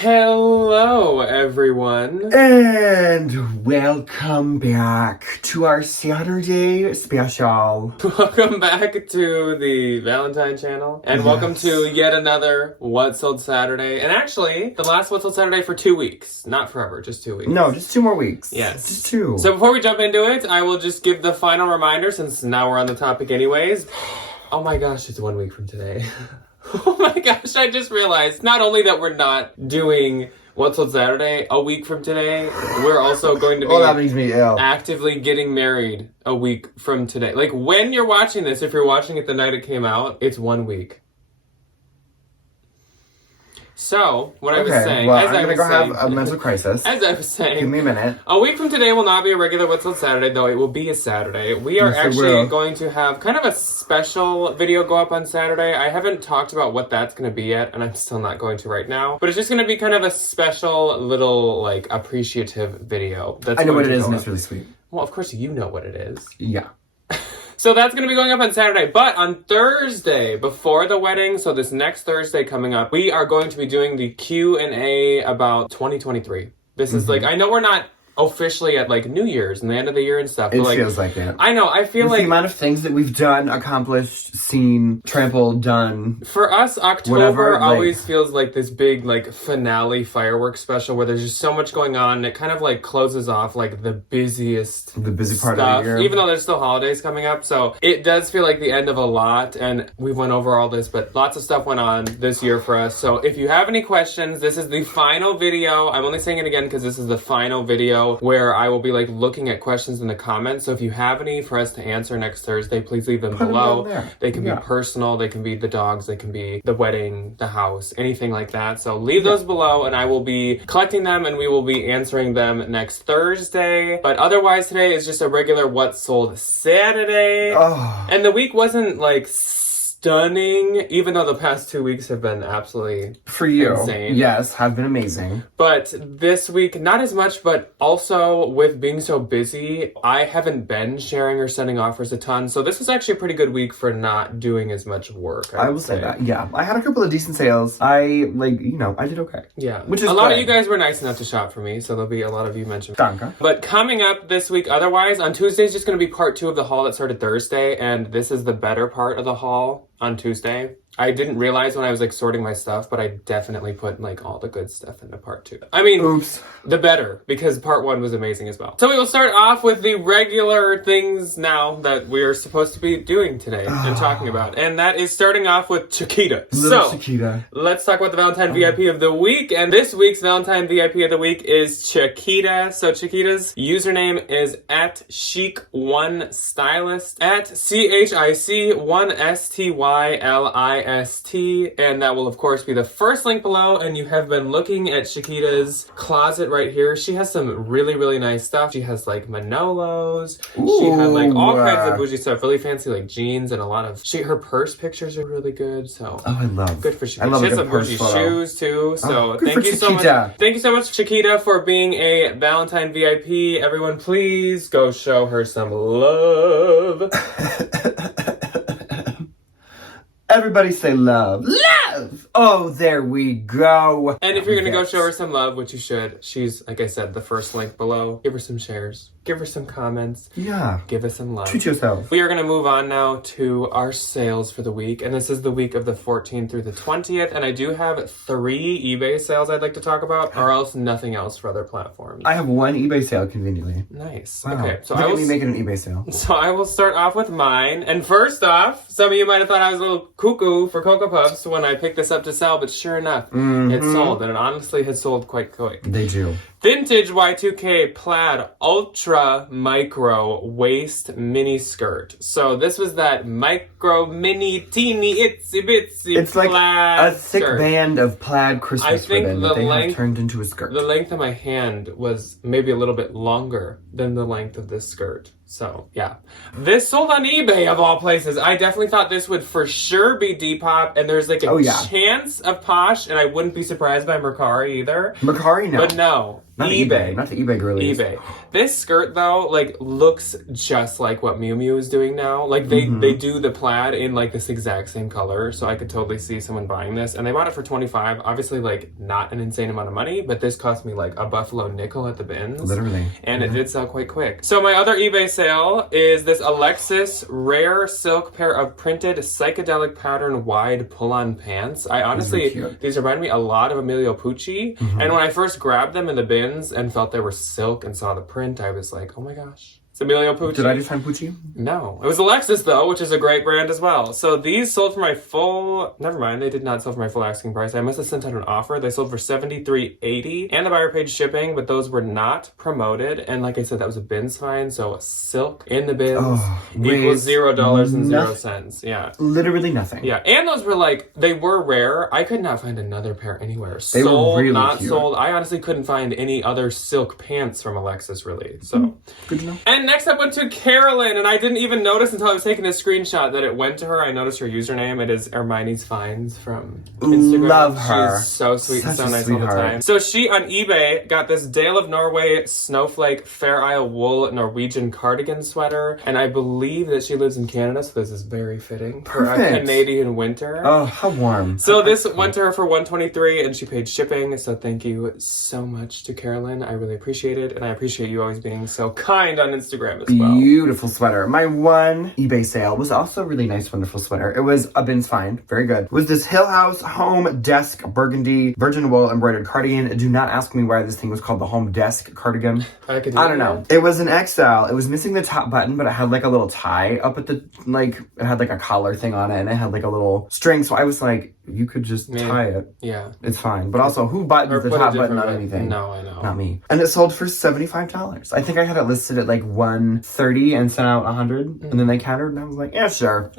Hello, everyone. And welcome back to our Saturday special. Welcome back to the Valentines channel. And welcome to yet another What Sold Saturday. And actually, the last What Sold Saturday for 2 weeks. Not forever, just 2 weeks. No, just 2 more weeks. Yes. Just 2. So before we jump into it, I will just give the final reminder, since now we're on the topic anyways. Oh my gosh, it's 1 week from today. Oh my gosh, I just realized not only that we're not doing What's Sold Saturday a week from today, we're also going to be that makes me ill. actively getting married a week from today. Like, when you're watching this, if you're watching it the night it came out, it's 1 week. So, what I was saying, well, I'm gonna go have a mental crisis. As I was saying, Give me a minute. a week from today will not be a regular What's Sold Saturday, though it will be a Saturday. We are actually going to have kind of a special video go up on Saturday. I haven't talked about what that's going to be yet, and I'm still not going to right now. But it's just going to be kind of a special little, like, appreciative video. I know what it is, and it's really sweet. Well, of course you know what it is. Yeah. So that's going to be going up on Saturday. But on Thursday, before the wedding, so this next Thursday coming up, we are going to be doing the Q&A about 2023. This is like, I know we're not officially at like New Year's and the end of the year and stuff. It but feels like it. I know, I feel like the amount of things that we've done, accomplished, seen, trampled, done. For us, October always feels like this big like finale fireworks special where there's just so much going on and it kind of like closes off like the busy part of the year. Even though there's still holidays coming up. So it does feel like the end of a lot, and we went over all this, but lots of stuff went on this year for us. So if you have any questions, this is the final video. I'm only saying it again because this is the final video where I will be like looking at questions in the comments. So if you have any for us to answer next Thursday, please leave them below. They can be personal, they can be the dogs, they can be the wedding, the house, anything like that. So leave those below and I will be collecting them and we will be answering them next Thursday. But otherwise today is just a regular What Sold Saturday. And the week wasn't like stunning, even though the past 2 weeks have been absolutely for you. Insane. Yes, have been amazing. But this week, not as much, but also with being so busy, I haven't been sharing or sending offers a ton. So this was actually a pretty good week for not doing as much work. I will say that. Yeah. I had a couple of decent sales. I did okay. Yeah. Which is a lot of you guys were nice enough to shop for me, so there'll be a lot of you mentioned. Danke. But coming up this week, otherwise, on Tuesday is just going to be part 2 of the haul that started Thursday, and this is the better part of the haul. On Tuesday, I didn't realize when I was like sorting my stuff, but I definitely put like all the good stuff into part 2. I mean, oops. The better, because part 1 was amazing as well. So we will start off with the regular things now that we are supposed to be doing today and talking about. And that is starting off with Chiquita. Chiquita. Let's talk about the Valentine VIP of the week. And this week's Valentine VIP of the week is Chiquita. So Chiquita's username is at Chic1Stylist, at CHIC1STYLIST. And that will, of course, be the first link below. And you have been looking at Chiquita's closet right here. She has some really, really nice stuff. She has like Manolos. She had like all kinds of bougie stuff. Really fancy like jeans and a lot of... Her purse pictures are really good. So good for Chiquita. She has some bougie shoes too. So thank you so much. Thank you so much, Chiquita, for being a Valentine VIP. Everyone, please go show her some love. Everybody say love. Love! Oh, there we go. And if you're going to go show her some love, which you should, she's, like I said, the first link below. Give her some shares. Give her some comments. Yeah. Give us some love. Treat yourself. We are going to move on now to our sales for the week. And this is the week of the 14th through the 20th. And I do have 3 eBay sales I'd like to talk about, or else nothing else for other platforms. I have 1 eBay sale, conveniently. Nice. Wow. Okay. So Look at me making an eBay sale. So I will start off with mine. And first off, some of you might have thought I was a little cuckoo for Cocoa Puffs when I picked this up to sell, but sure enough, it sold. And it honestly has sold quite quick. They do. Vintage Y2K plaid ultra micro waist mini skirt. So this was that micro mini teeny itsy bitsy it's plaid like a thick skirt. Band of plaid Christmas ribbon that they have turned into a skirt. The length of my hand was maybe a little bit longer than the length of this skirt. So, yeah. This sold on eBay, of all places. I definitely thought this would for sure be Depop, and there's like a chance of Posh, and I wouldn't be surprised by Mercari either. Mercari, no. But no. eBay. Not the eBay girlies. eBay. This skirt though, like, looks just like what Miu Miu is doing now. Like they do the plaid in like this exact same color, so I could totally see someone buying this. And they bought it for $25. Obviously, like, not an insane amount of money, but this cost me like a buffalo nickel at the bins. Literally. And it did sell quite quick. So my other eBay sale is this Alexis rare silk pair of printed psychedelic pattern wide pull-on pants. I honestly, these remind me a lot of Emilio Pucci. And when I first grabbed them in the bins and felt they were silk and saw the print, I was like, oh my gosh. It's Emilio Pucci. Did I just find Pucci? No. It was Alexis, though, which is a great brand as well. So these sold for my full... Never mind, they did not sell for my full asking price. I must have sent out an offer. They sold for $73.80, and the buyer paid shipping, but those were not promoted. And like I said, that was a bins find, so silk in the bins equals $0.00. Yeah. Literally nothing. Yeah, and those were like, they were rare. I could not find another pair anywhere. They were really not cute. sold. I honestly couldn't find any other silk pants from Alexis, really. So good to know. And next up went to Carolyn, and I didn't even notice until I was taking a screenshot that it went to her. I noticed her username. It is Hermione's Finds from Instagram. Love her. She's so sweet and Such so a nice all the sweetheart. time. So she, on eBay, got this Dale of Norway Snowflake Fair Isle Wool Norwegian cardigan sweater, and I believe that she lives in Canada, so this is very fitting for a Perfect. Canadian winter. Oh, how warm. So this went to her for $123, and she paid shipping, so thank you so much to Carolyn. I really appreciate it, and I appreciate you always being so kind on Instagram as well. Beautiful sweater. My one eBay sale was also a really nice, wonderful sweater. It was a bins find. Very good. It was this Hill House Home Desk Burgundy Virgin Wool embroidered cardigan. Do not ask me why this thing was called the Home Desk Cardigan. I don't know. It was an XL. It was missing the top button, but it had like a little tie up at the, like, it had like a collar thing on it, and it had like a little string. So I was like, you could just tie it. Yeah. It's fine. But also, who buttons the top button on anything? No, I know. Not me. And it sold for $75. I think I had it listed at like $130 and sent out $100. And then they countered, and I was like, yeah, sure.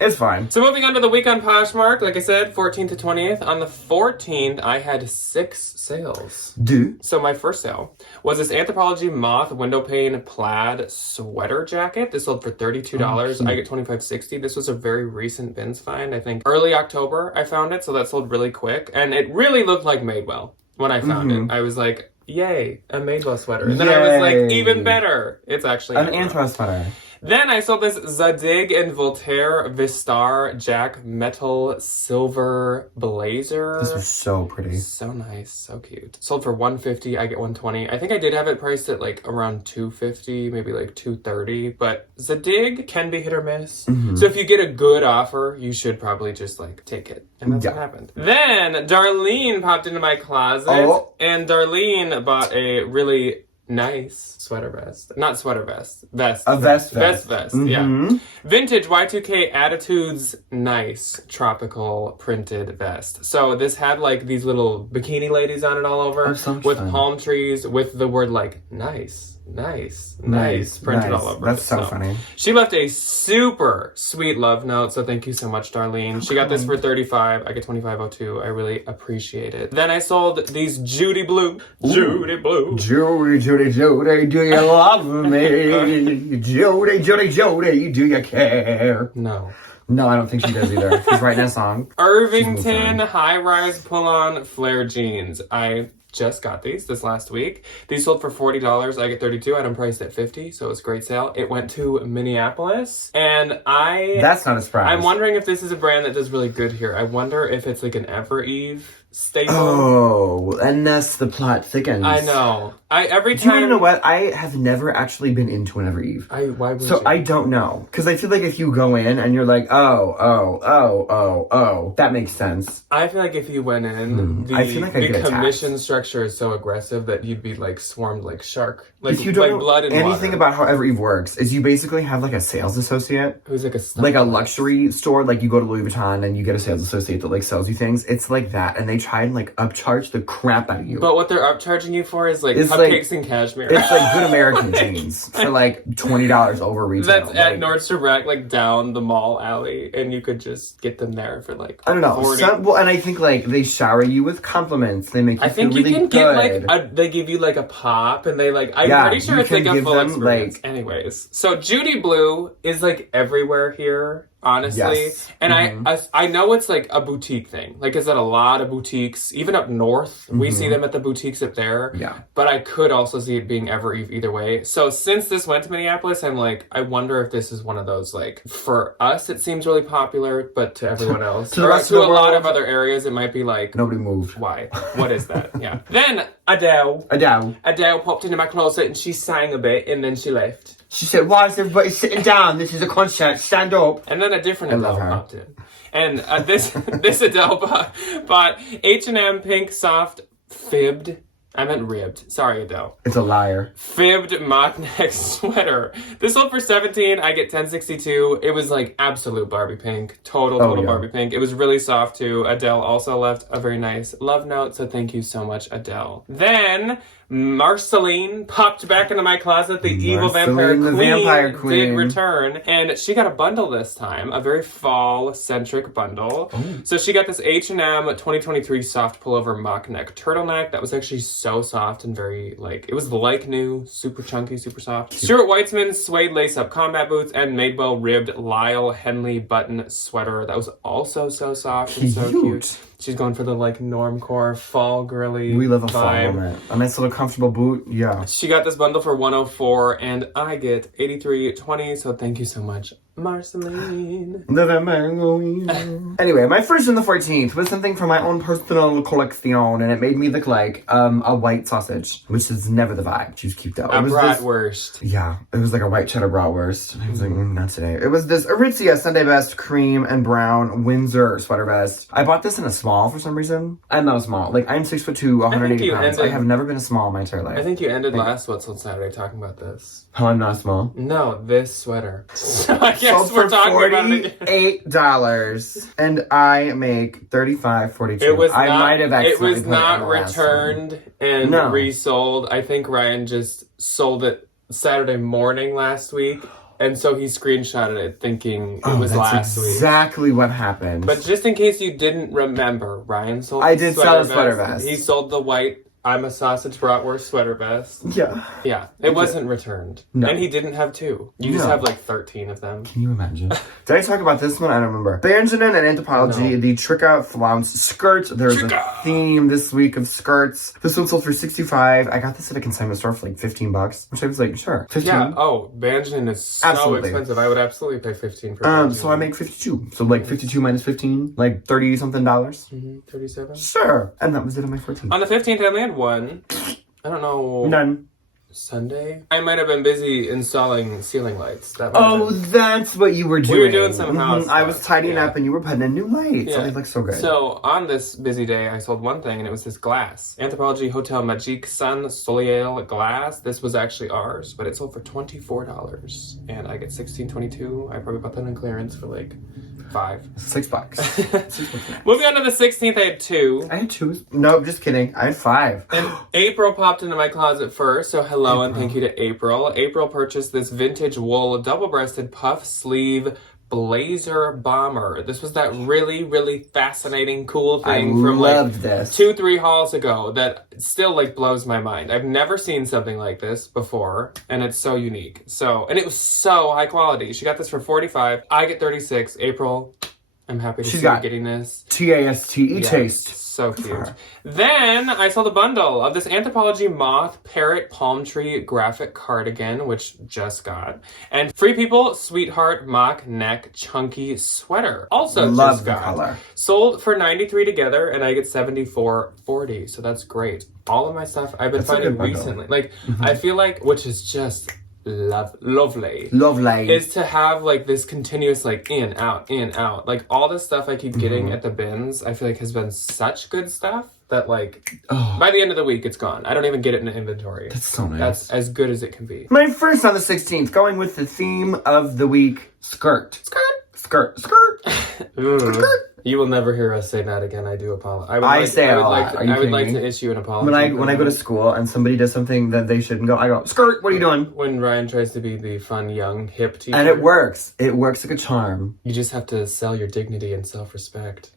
It's fine. So moving on to the week on Poshmark, like I said, 14th to 20th. On the 14th, I had 6 sales. So my first sale was this Anthropologie Moth window pane plaid sweater jacket. This sold for $32. I get $25.60. This was a very recent bins find. I think early October I found it, so that sold really quick. And it really looked like Madewell when I found it. I was like, yay, a Madewell sweater. And then I was like, even better. It's actually an Anthro sweater. Then I sold this Zadig and Voltaire Vistar Jack Metal Silver Blazer. This was so pretty. So nice, so cute. Sold for $150, I get $120. I think I did have it priced at like around $250, maybe like $230. But Zadig can be hit or miss. So if you get a good offer, you should probably just like take it. And that's what happened. Then Darlene popped into my closet. And Darlene bought a really nice sweater vest. Not sweater vest. Vest. A vest. Yeah. Vintage Y2K Attitudes nice tropical printed vest. So this had like these little bikini ladies on it all over with palm trees with the word like nice printed all over. That's so funny. She left a super sweet love note, so thank you so much, Darlene. She got this for $35. I get $25.02. I really appreciate it. Then I sold these Judy Blue. Judy, do you love me? Judy, do you care? No, I don't think she does either. She's writing a song. Irvington high-rise pull-on flare jeans. I just got these this last week. These sold for $40. I get $32. I had them priced at $50, so it was a great sale. It went to Minneapolis, and that's not a surprise. I'm wondering if this is a brand that does really good here. I wonder if it's like an Evereve staple. Oh, and thus the plot thickens. I know. Every time. Do you know what? I have never actually been into an Evereve. Why would you? I don't know. Because I feel like if you go in and you're like, oh, that makes sense. I feel like if you went in, the commission structure is so aggressive that you'd be like swarmed like shark. Like, if you don't know blood and anything water. About how Evereve works, is you basically have like a sales associate. Who's like like a luxury store. Like you go to Louis Vuitton and you get a sales associate that like sells you things. It's like that. And they try and like upcharge the crap out of you. But what they're upcharging you for is like cupcakes and cashmere. It's like good American jeans for like $20 over retail. That's at Nordstrom Rack, like down the mall alley, and you could just get them there for like I don't know. Well, and I think like they shower you with compliments. They make you feel really good. I think you can get like they give you like a pop, and they like I'm pretty sure it's like a full experience. Anyways, so Judy Blue is like everywhere here. honestly. Yes. And I know it's like a boutique thing. Like, it's at a lot of boutiques, even up north. We see them at the boutiques up there. Yeah. But I could also see it being either way. So since this went to Minneapolis, I'm like, I wonder if this is one of those, like, for us it seems really popular, but to everyone else, to the rest of the a lot world, of other areas, it might be like, nobody moved. Why? What is that? Yeah. Then Adele popped into my closet and she sang a bit and then she left. She said, why is everybody sitting down? This is a concert. Stand up. And then a different Adele popped in. And this Adele bought H&M pink soft fibbed. I meant ribbed. Sorry, Adele. It's a liar. Fibbed mock neck sweater. This sold for $17. I get $10.62. It was like absolute Barbie pink. Total Barbie pink. It was really soft too. Adele also left a very nice love note. So thank you so much, Adele. Then Marceline popped back into my closet. The evil vampire queen did return. And she got a bundle this time. A very fall-centric bundle. Oh. So she got this H&M 2023 soft pullover mock neck turtleneck. That was actually so soft and very, like, it was like new. Super chunky, super soft. Stuart Weitzman suede lace-up combat boots and Madewell ribbed Lyle Henley button sweater. That was also so soft and so cute. She's going for the, like, normcore fall girly We love a vibe. fall moment. A nice little comfortable boot. Yeah. She got this bundle for $104 and I get $83.20. So thank you so much, Marceline. Anyway, my first on the 14th was something from my own personal collection, and it made me look like a white sausage, which is never the vibe. Choose keep though. A bratwurst. Yeah, it was like a white cheddar bratwurst. I was like, not today. It was this Aritzia Sunday Best cream and brown Windsor sweater vest. I bought this in a small for some reason. I'm not a small. Like, I'm 6'2", 180 pounds. I have never been a small in my entire life. I think you ended last What's on Saturday talking about this. How I'm not small? No, this sweater. So I guess sold we're for talking about it. $48, and I make $35.42. I might have accidentally It was not returned and resold. I think Ryan just sold it Saturday morning last week. And so he screenshotted it thinking it was last week. Exactly what happened. But just in case you didn't remember, Ryan sold I did sell a sweater vest. He sold the white I'm a sausage bratwurst sweater vest. Yeah. Yeah. It wasn't returned. No. And he didn't have two. You just have like 13 of them. Can you imagine? Did I talk about this one? I don't remember. Benjamin and Anthropology, the Tricka Flounce skirt. There's a theme this week of skirts. This one sold for $65. I got this at a consignment store for like $15, which I was like, sure. 15. Yeah. Oh, Benjamin is so expensive. I would absolutely pay $15 for Benjamin. So I make 52. So like 52 minus 15, like $30-something. 37. Sure. And that was it on my 14th. On the 15th, I only had one. I don't know. None. Sunday? I might have been busy installing ceiling lights. That's what you were doing. We were doing some house I was tidying up and you were putting in new lights. Yeah. They look so good. So on this busy day, I sold one thing and it was this glass. Anthropologie Hotel Magique Sun Soleil glass. This was actually ours, but it sold for $24 and I get $16.22. I probably bought that on clearance for like $5. $6. Moving on to the 16th, I had two. I had two. No, just kidding. I had 5. And April popped into my closet first, so hello and thank you to April. April purchased this vintage wool double-breasted puff sleeve blazer bomber. This was that really, really fascinating, cool thing from like 2-3 hauls ago that still like blows my mind. I've never seen something like this before, and it's so unique. And it was so high quality. She got this for $45. I get $36. April, I'm happy to see you getting this. TASTE taste. So cute. Then I saw the bundle of this Anthropologie Moth Parrot Palm Tree graphic cardigan, which just got. And Free People Sweetheart Mock Neck Chunky Sweater. Also love just the got. Color. Sold for $93 together, and I get $74.40. So that's great. All of my stuff I've been finding recently. Like, I feel like, which is just lovely is to have like this continuous like in out like all this stuff I keep getting at the bins. I feel like has been such good stuff that like by the end of the week it's gone. I don't even get it in the inventory. That's so nice. That's as good as it can be. My first on the 16th, going with the theme of the week, skirt. You will never hear us say that again. I do apologize. I would like to issue an apology. When I go to school and somebody does something that they shouldn't go, I go, skirt, what are you doing? When Ryan tries to be the fun, young, hip teacher. And it works. It works like a charm. You just have to sell your dignity and self-respect.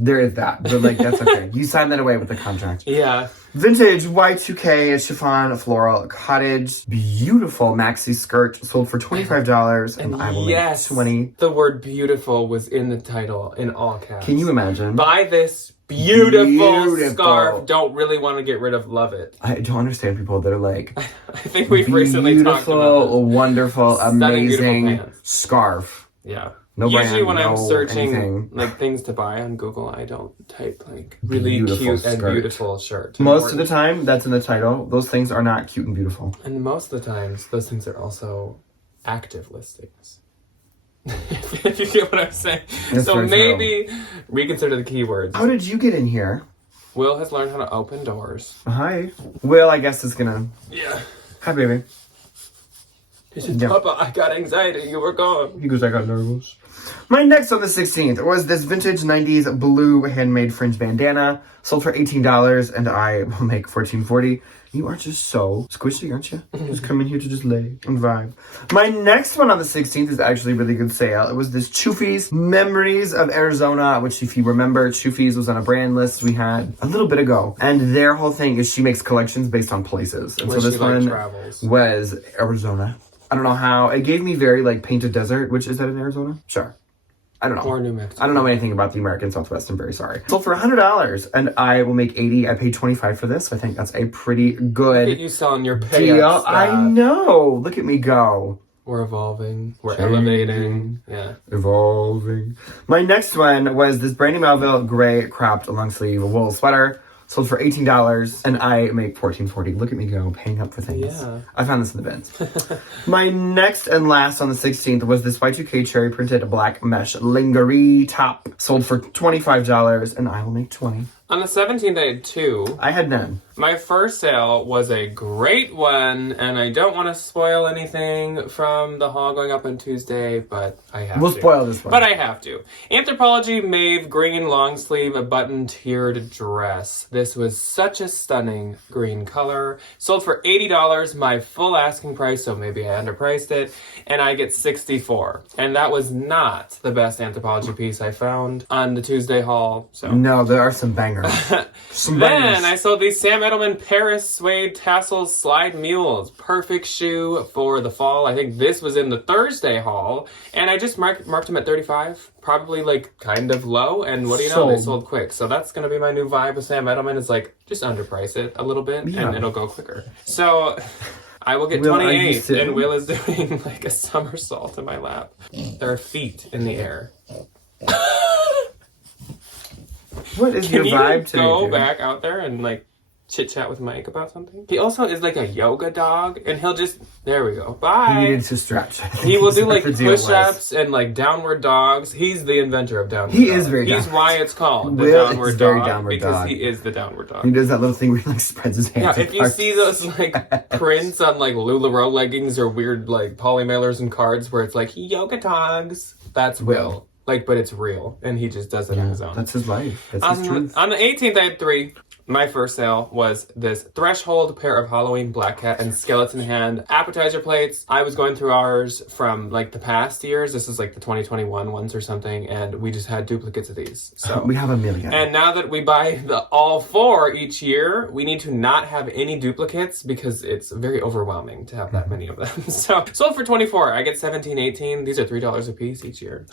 There is that, but like that's okay. You signed that away with the contract. Yeah. Vintage Y2K chiffon floral cottage, beautiful maxi skirt sold for $25, and I will make 20. The word beautiful was in the title in all caps. Can you imagine? Buy this beautiful scarf. Don't really want to get rid of. Love it. I don't understand people that are like, I think we've recently talked about beautiful, wonderful, amazing scarf. Yeah. No Usually brand, when I'm searching anything. like things to buy on Google, I don't type like really Beautiful cute skirt. and beautiful shirt. Most of the time, that's in the title. Those things are not cute and beautiful. And most of the times, those things are also active listings. If you get what I'm saying. That's so very maybe reconsider the keywords. How did you get in here? Will has learned how to open doors. Hi. Will, I guess, is gonna... Yeah. Hi, baby. He said, Papa, I got anxiety. You were gone. He goes, I got nervous. My next on the 16th was this vintage 90s blue handmade fringe bandana. Sold for $18, and I will make $14.40. You are just so squishy, aren't you? Just come in here to just lay and vibe. My next one on the 16th is actually a really good sale. It was this Chufi's Memories of Arizona, which if you remember, Chufi's was on a brand list we had a little bit ago. And their whole thing is she makes collections based on places. And so this one was Arizona. I don't know how. It gave me very like Painted Desert, which is that in Arizona? Sure. I don't know. Or New Mexico. I don't know anything about the American Southwest. I'm very sorry. Sold for $100, and I will make $80. I paid $25 for this, so I think that's a pretty good Look at you selling your deal. I know. Look at me go. We're evolving. We're elevating. Yeah. Evolving. My next one was this Brandy Melville gray cropped long sleeve wool sweater. Sold for $18, and I make $14.40. Look at me go, paying up for things. Yeah. I found this in the bins. My next and last on the 16th was this Y2K cherry printed black mesh lingerie top. Sold for $25, and I will make $20. On the 17th, I had two. I had none. My first sale was a great one, and I don't want to spoil anything from the haul going up on Tuesday, but I have to. We'll spoil this one. But I have to. Anthropologie Mauve green long sleeve button tiered dress. This was such a stunning green color. Sold for $80, my full asking price, so maybe I underpriced it, and I get $64. And that was not the best Anthropologie piece I found on the Tuesday haul. So no, there are some bangers. Then I sold these Sam Edelman Paris suede tassels slide mules. Perfect shoe for the fall. I think this was in the Thursday haul. And I just marked them at $35. Probably like kind of low. And what do you know? They sold quick. So that's going to be my new vibe with Sam Edelman is like just underprice it a little bit and it'll go quicker. So I will get 28 and Will is doing like a somersault in my lap. There are feet in the air. What is your vibe today? Can you go back out there and like chit chat with Mike about something? He also is like a yoga dog, and he'll just there we go. Bye. He needed to stretch. He will do like push-ups and like downward dogs. He's the inventor of downward. He is very. He's why it's called the Will downward is dog very downward because dog. he is the downward dog. He does that little thing where he like spreads his hands. Yeah, if you see those like prints on like LuLaRoe leggings or weird like polymailers and cards where it's like yoga dogs, that's Will. Like, but it's real, and he just does it on his own. That's his life. That's his truth. On the 18th, I had three. My first sale was this Threshold pair of Halloween Black Cat and Skeleton Hand appetizer plates. I was going through ours from like the past years. This is like the 2021 ones or something, and we just had duplicates of these. So we have a million. And now that we buy all four each year, we need to not have any duplicates because it's very overwhelming to have that many of them. So sold for $24. I get 17, 18. These are $3 a piece each year.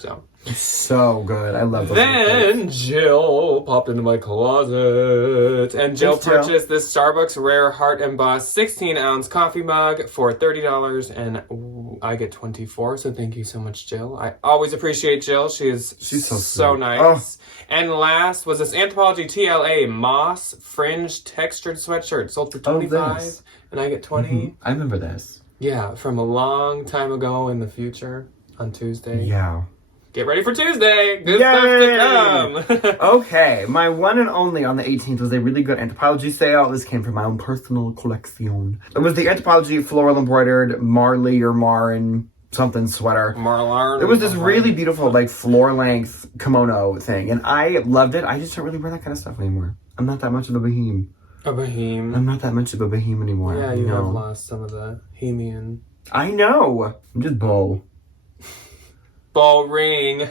So good. I love those. Then Jill popped into my closet. And Jill purchased this Starbucks Rare Heart Embossed 16-ounce coffee mug for $30, and I get $24. So thank you so much, Jill. I always appreciate Jill. She's so nice. Oh. And last was this Anthropologie TLA Moss Fringe Textured Sweatshirt. Sold for $25, and I get $20. Mm-hmm. I remember this. Yeah, from a long time ago in the future on Tuesday. Yeah. Get ready for Tuesday. Good stuff to come. Okay, my one and only on the 18th was a really good Anthropologie sale. This came from my own personal collection. It was the Anthropologie floral embroidered Marley or Marin something sweater. Marlarn. It was this really beautiful like floor length kimono thing, and I loved it. I just don't really wear that kind of stuff anymore. I'm not that much of a bohem. I'm not that much of a bohem anymore. Yeah, you have lost some of the Hemian. I know. I'm just bull. Ball ring.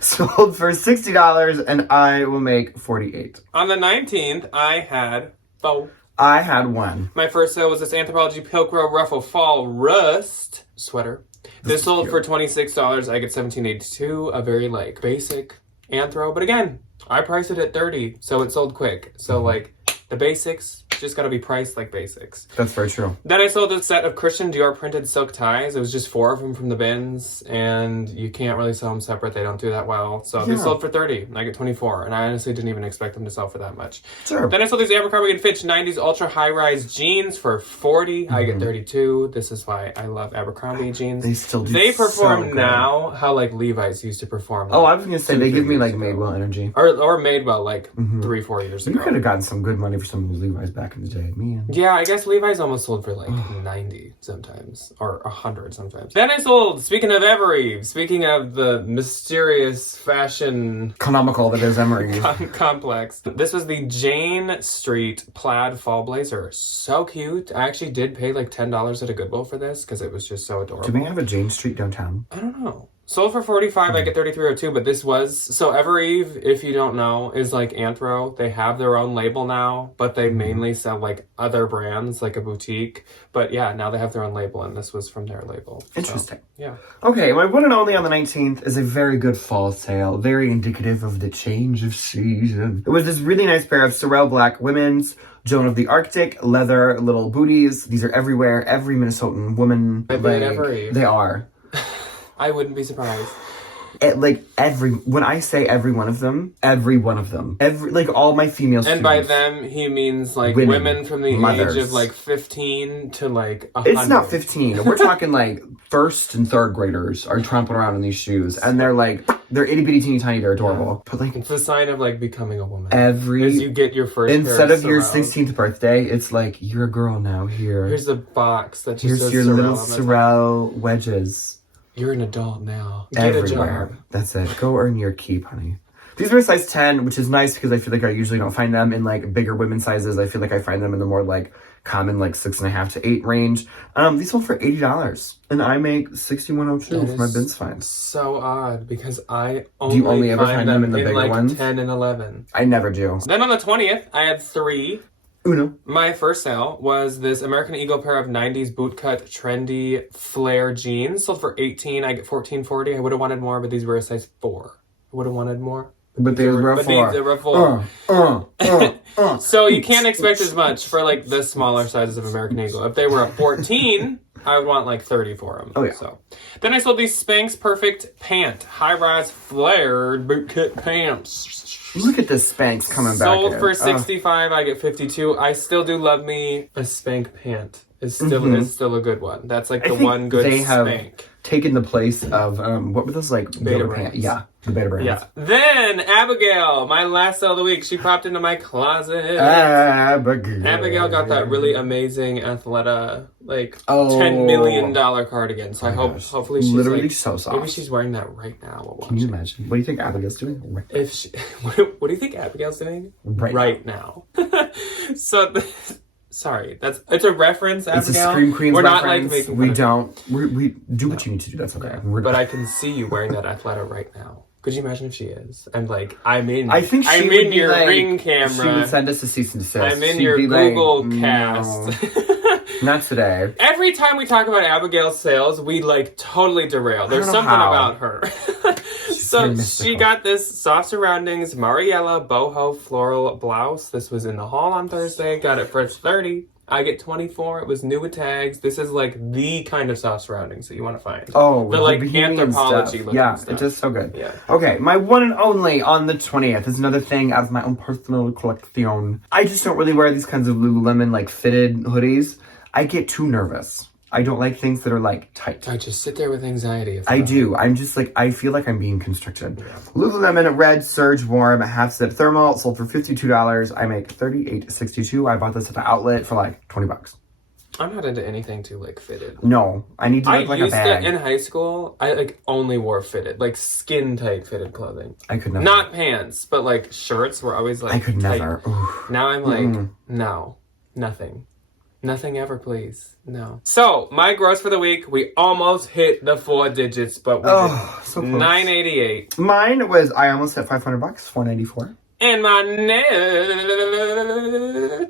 Sold for $60 and I will make $48. On the 19th, I had four. I had one. My first sale was this Anthropologie Pilcrow Ruffle Fall Rust sweater. This sold for $26. I get $17.82. A very like basic anthro, but again, I priced it at $30, so it sold quick. So like the basics just gotta be priced like basics. That's very true. Then I sold a set of Christian Dior printed silk ties. It was just 4 of them from the bins, and you can't really sell them separate. They don't do that well. So they sold for $30. I get $24, and I honestly didn't even expect them to sell for that much. Sure. Then I sold these Abercrombie & Fitch 90s ultra high-rise jeans for $40. I get $32. This is why I love Abercrombie jeans. They still do. They perform so now how like Levi's used to perform. I was gonna say they give me like Madewell energy, or Madewell like 3-4 years ago. You could have gotten some good money for some of those Levi's back in the day, man. Yeah, I guess Levi's almost sold for like 90 sometimes, or 100 sometimes. Then I sold, speaking of Evereve, speaking of the mysterious fashion economical that is Emery complex, this was the Jane Street plaid fall blazer. So cute. I actually did pay like $10 at a Goodwill for this because it was just so adorable. Do we have a Jane Street downtown? I don't know. Sold for $45, I get $33.02, but this was... So Evereve, if you don't know, is like Anthro. They have their own label now, but they mainly sell like other brands, like a boutique. But yeah, now they have their own label, and this was from their label. Interesting. So, yeah. Okay, my one and only on the 19th is a very good fall sale, very indicative of the change of season. It was this really nice pair of Sorel Black women's Joan of the Arctic leather little booties. These are everywhere. Every Minnesotan woman. Evereve. They are. I wouldn't be surprised. When I say every one of them, like all my female students. And by them, he means like women from the age of like 15 to like 100. It's not 15. We're talking like first and third graders are trampling around in these shoes. And they're itty bitty teeny tiny, they're adorable. But like, it's a sign of like becoming a woman. As you get your first instead of your 16th birthday, it's like, you're a girl now, here. Here's a box that just Here's says your Sorel little Sorel wedges. You're an adult now. Get everywhere. a job. That's it. Go earn your keep, honey. These are a size 10, which is nice because I feel like I usually don't find them in like bigger women's sizes. I feel like I find them in the more like common like 6.5 to 8 range. These sold for $80, and I make $61.02 for my bins finds. So odd because I only ever find them in the bigger like ones? 10 and 11. I never do. Then on the 20th, I had 3. Uno. My first sale was this American Eagle pair of 90s bootcut trendy flare jeans. Sold for $18. I get $14.40. I would have wanted more, but these were a size 4. I would have wanted more. But they were a 4. They were a 4. So you can't expect as much for like the smaller sizes of American Eagle. If they were a 14, I would want like 30 for them. Oh yeah. So then I sold these Spanx Perfect Pant high-rise flared bootcut pants. Look at this Spanx coming back. Sold for $65. I get $52. I still do love me a Spank pant. It's still a good one. That's like the one good they have Spank. Taken the place of what were those like Beta brands? Yeah, the Beta brands. Yeah. Then Abigail, my last sale of the week, she popped into my closet. Abigail got that really amazing Athleta $10 million cardigan. So hopefully she's literally so soft. Maybe she's wearing that right now. Can you imagine? What do you think Abigail's doing? What do you think Abigail's doing right now? So. Sorry, it's a reference, Abigail. It's a Scream Queens We're reference. Not like making we do what you need to do. That's okay. But I can see you wearing that Athleta right now. Could you imagine if she is? And like, I think I'm in your ring camera. She would send us a cease and desist. I'm in your Google cast. Not today. Every time we talk about Abigail's sales, we like totally derail. There's something about her. So she got this soft surroundings Mariella boho floral blouse. This was in the haul on Thursday. Got it for $30. I get $24. It was new with tags. This is like the kind of soft surroundings that you want to find. Oh, the like anthropology looking stuff. It's just so good. Yeah. Okay, my one and only on the 20th is another thing out of my own personal collection. I just don't really wear these kinds of Lululemon like fitted hoodies. I get too nervous. I don't like things that are like tight. I just sit there with anxiety. I do. I'm just like, I feel like I'm being constricted. Yeah. Lululemon red surge warm half zip thermal sold for $52. I make $38.62. I bought this at the outlet for like $20. I'm not into anything too like fitted. No, I need to look like a bag. In high school, I like only wore fitted, like skin tight fitted clothing. I could never. Not pants, but like shirts were always like I could tight. never. Now I'm like, no, nothing. Nothing ever, please. No. So, my gross for the week, we almost hit the 4 digits, but we did so close. $988. Mine was, I almost hit $500, $494. And my net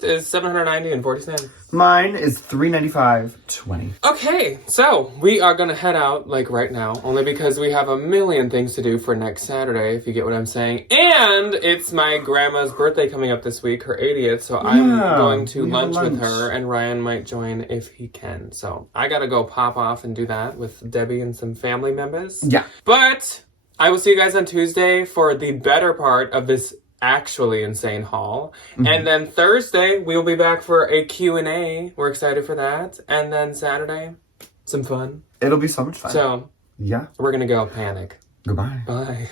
is $790.40. Mine is $395.20. Okay, so we are gonna head out like right now, only because we have a million things to do for next Saturday, if you get what I'm saying. And it's my grandma's birthday coming up this week, her 80th, so I'm going to lunch with her, and Ryan might join if he can. So I gotta go pop off and do that with Debbie and some family members. Yeah. But I will see you guys on Tuesday for the better part of this actually insane haul. And then Thursday we'll be back for a Q&A. We're excited for that. And then Saturday, some fun. It'll be so much fun. So yeah, we're gonna go panic. Goodbye. Bye.